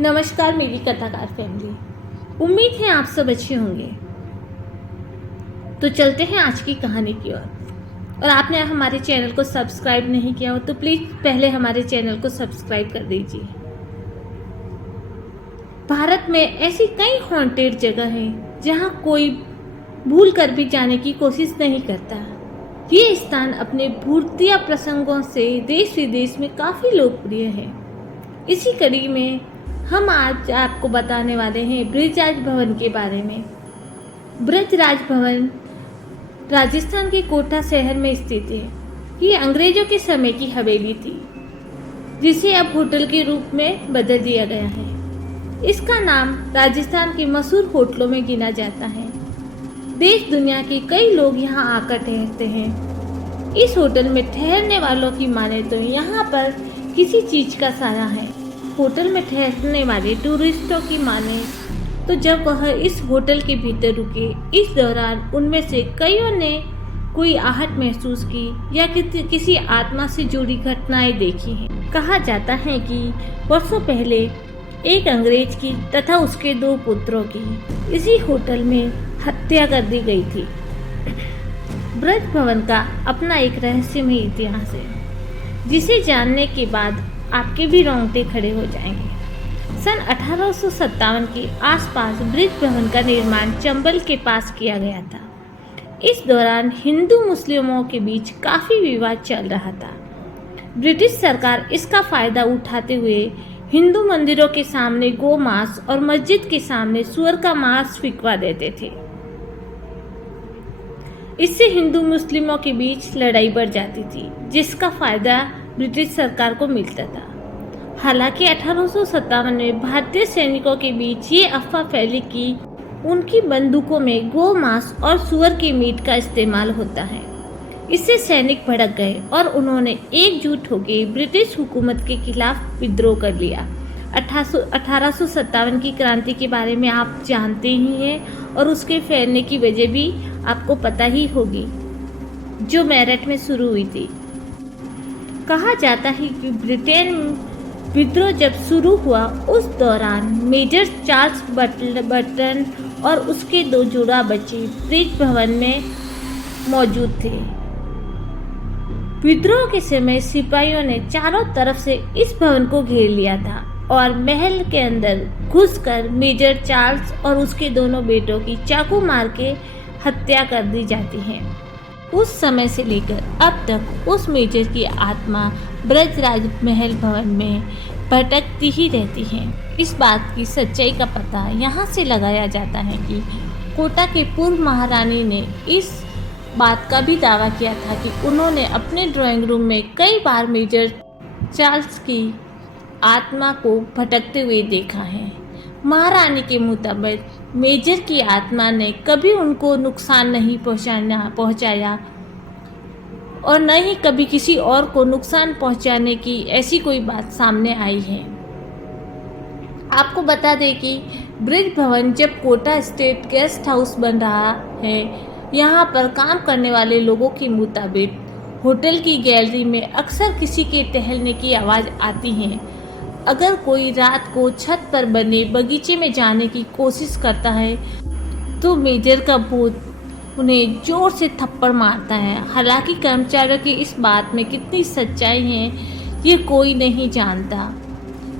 नमस्कार मेरी कथाकार फैमिली। उम्मीद है आप सब अच्छे होंगे। तो चलते हैं आज की कहानी की ओर। और आपने हमारे चैनल को सब्सक्राइब नहीं किया हो तो प्लीज़ पहले हमारे चैनल को सब्सक्राइब कर दीजिए। भारत में ऐसी कई हॉन्टेड जगह हैं जहां कोई भूल कर भी जाने की कोशिश नहीं करता। ये स्थान अपने भूतिया प्रसंगों से देश विदेश में काफ़ी लोकप्रिय है। इसी कड़ी में हम आज आपको बताने वाले हैं ब्रिजराज भवन के बारे में। ब्रिजराज भवन राजस्थान के कोटा शहर में स्थित है। ये अंग्रेजों के समय की हवेली थी जिसे अब होटल के रूप में बदल दिया गया है। इसका नाम राजस्थान के मशहूर होटलों में गिना जाता है। देश दुनिया के कई लोग यहाँ आकर ठहरते हैं। इस होटल में ठहरने वालों की माने तो यहाँ पर किसी चीज का साया है। होटल में ठहरने वाले टूरिस्टों की माने तो जब वह इस होटल के भीतर रुके, इस दौरान उनमें से कईयों ने कोई आहट महसूस की या किसी आत्मा से जुड़ी घटनाएं देखी हैं। कहा जाता है कि वर्षों पहले एक अंग्रेज की तथा उसके 2 पुत्रों की इसी होटल में हत्या कर दी गई थी। ब्रज भवन का अपना एक रहस्यमय इतिहास है जिसे जानने के बाद आपके भी रोंगटे खड़े हो जाएंगे। सन 1857 के आसपास ब्रिज भवन का निर्माण चंबल के पास किया गया था। इस दौरान हिंदू मुस्लिमों के बीच काफ़ी विवाद चल रहा था। ब्रिटिश सरकार इसका फायदा उठाते हुए हिंदू मंदिरों के सामने गौ मांस और मस्जिद के सामने सुअर का मांस फिकवा देते थे। इससे हिंदू मुस्लिमों के बीच लड़ाई बढ़ जाती थी जिसका फायदा ब्रिटिश सरकार को मिलता था। हालांकि 1857 में भारतीय सैनिकों के बीच ये अफवाह फैली कि उनकी बंदूकों में गौ मांस और सुअर के मीट का इस्तेमाल होता है। इससे सैनिक भड़क गए और उन्होंने एकजुट होकर ब्रिटिश हुकूमत के खिलाफ विद्रोह कर लिया। 1857 की क्रांति के बारे में आप जानते ही हैं और उसके फैलने की वजह भी आपको पता ही होगी, जो मेरठ में शुरू हुई थी। कहा जाता है कि ब्रिटेन विद्रोह जब शुरू हुआ उस दौरान मेजर चार्ल्स बर्टन और उसके 2 जुड़वा बच्चे ब्रिज भवन में मौजूद थे। विद्रोह के समय सिपाहियों ने चारों तरफ से इस भवन को घेर लिया था और महल के अंदर घुसकर मेजर चार्ल्स और उसके दोनों बेटों की चाकू मार के हत्या कर दी जाती है। उस समय से लेकर अब तक उस मेजर की आत्मा ब्रजराज महल भवन में भटकती ही रहती है। इस बात की सच्चाई का पता यहाँ से लगाया जाता है कि कोटा के पूर्व महारानी ने इस बात का भी दावा किया था कि उन्होंने अपने ड्राइंग रूम में कई बार मेजर चार्ल्स की आत्मा को भटकते हुए देखा है। महारानी के मुताबिक मेजर की आत्मा ने कभी उनको नुकसान नहीं पहुंचाया और न ही कभी किसी और को नुकसान पहुंचाने की ऐसी कोई बात सामने आई है। आपको बता दें कि ब्रिज भवन जब कोटा स्टेट गेस्ट हाउस बन रहा है, यहाँ पर काम करने वाले लोगों के मुताबिक होटल की गैलरी में अक्सर किसी के टहलने की आवाज़ आती है। अगर कोई रात को छत पर बने बगीचे में जाने की कोशिश करता है तो मेजर का भूत उन्हें जोर से थप्पड़ मारता है। हालांकि कर्मचारियों की इस बात में कितनी सच्चाई है ये कोई नहीं जानता,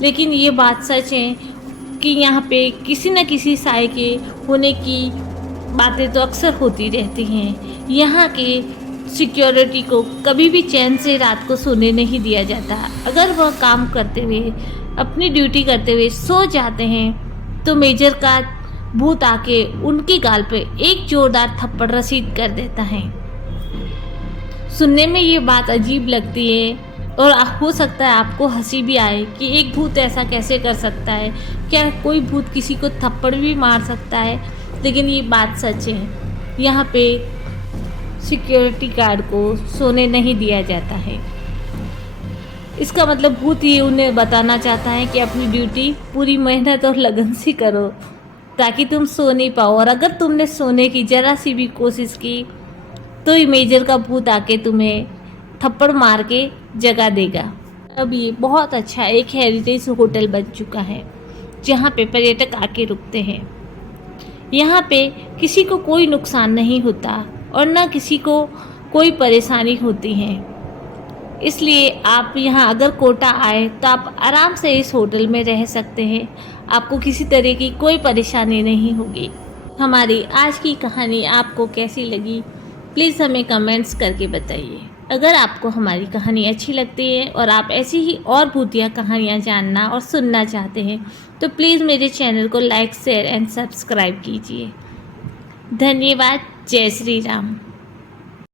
लेकिन ये बात सच है कि यहाँ पे किसी न किसी साय के होने की बातें तो अक्सर होती रहती हैं। यहाँ के सिक्योरिटी को कभी भी चैन से रात को सोने नहीं दिया जाता। अगर वह काम करते हुए अपनी ड्यूटी करते हुए सो जाते हैं तो मेजर का भूत आके उनकी गाल पे एक जोरदार थप्पड़ रसीद कर देता है। सुनने में ये बात अजीब लगती है और हो सकता है आपको हंसी भी आए कि एक भूत ऐसा कैसे कर सकता है, क्या कोई भूत किसी को थप्पड़ भी मार सकता है। लेकिन ये बात सच है, यहाँ पे सिक्योरिटी गार्ड को सोने नहीं दिया जाता है। इसका मतलब भूत ये उन्हें बताना चाहता है कि अपनी ड्यूटी पूरी मेहनत और लगन से करो ताकि तुम सो नहीं पाओ, और अगर तुमने सोने की जरा सी भी कोशिश की तो ये मेजर का भूत आके तुम्हें थप्पड़ मार के जगा देगा। अब ये बहुत अच्छा एक हेरिटेज होटल बन चुका है। जहाँ पे पर्यटक आके रुकते हैं। यहाँ पे किसी को कोई नुकसान नहीं होता और न किसी को कोई परेशानी होती है। इसलिए आप यहाँ अगर कोटा आए तो आप आराम से इस होटल में रह सकते हैं। आपको किसी तरह की कोई परेशानी नहीं होगी। हमारी आज की कहानी आपको कैसी लगी, प्लीज़ हमें कमेंट्स करके बताइए। अगर आपको हमारी कहानी अच्छी लगती है और आप ऐसी ही और भूतिया कहानियाँ जानना और सुनना चाहते हैं तो प्लीज़ मेरे चैनल को लाइक, शेयर एंड सब्सक्राइब कीजिए। धन्यवाद। जय श्री राम।